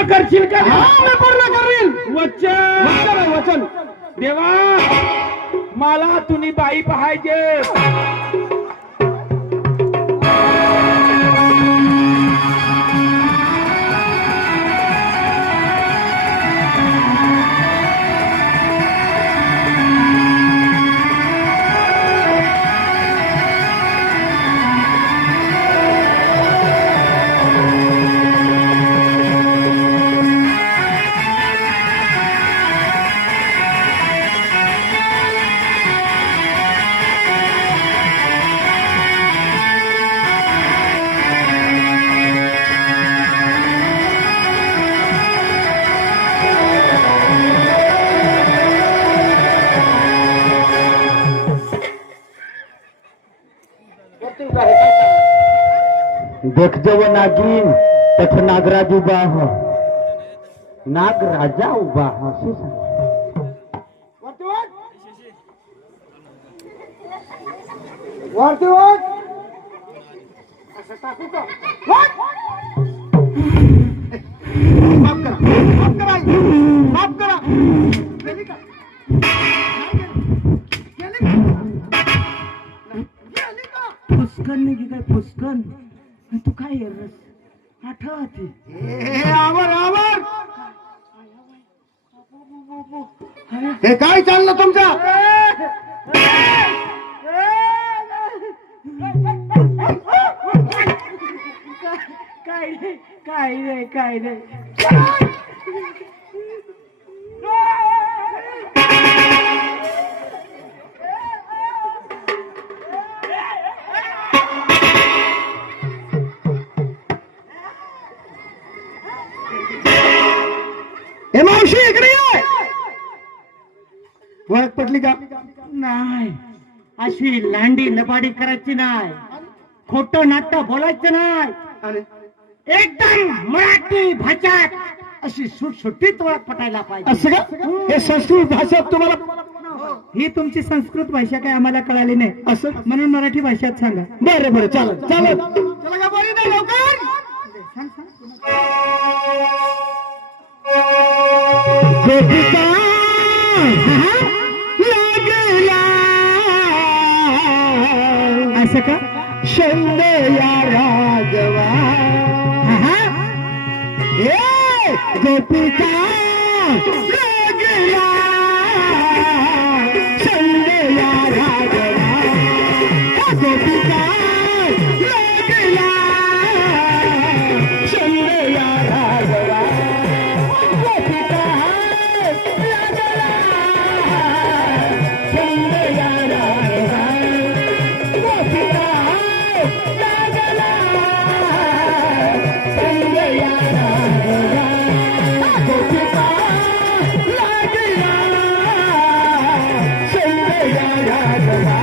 पूर्ण करशील का? हा मी पूर्ण करीन. वचन वचन आहे, वचन. देवा मला तुम्ही बाई पाहायचे. देख जव नागिन तथ नागराज उभा हो, नागराजा उभा हो. असे सांग. वरती वाट असं टाकू का? वाट. माफ करा, माफ करा, माफ करा. गेली का? गेली का? फुसकन नाही काय फुसकन? तू काय रस आठवते? आवर आवर. हे काय चाललं तुमचं? काय रे काय रे? हे मावशी इकडे ये. ओळख पटली का? नाही अशी लांडी लबाडी करायची नाही, खोटं नाट्य बोलायचं नाही. आणि एकदम मराठी भाषेत अशी सुटसुटीत ओळख पटायला पाहिजे. असं का? हे संस्कृत भाषा तुम्हाला? ही तुमची संस्कृत भाषा काय आम्हाला कळाली नाही, असं म्हणून मराठी भाषेत सांगा. बरं बरं चालत चालत. चला का बरी नाही लवकर. गोपिका लागला असं का? शंद या राजवा. हे गोपिका लागला शंद या राजवा. गोपिका लागला शंद या राजवा. गोपिका लागला शंद या राजवा. गोपिका लागला शंद या राजवा. गोपिका लागला शंद या राजवा.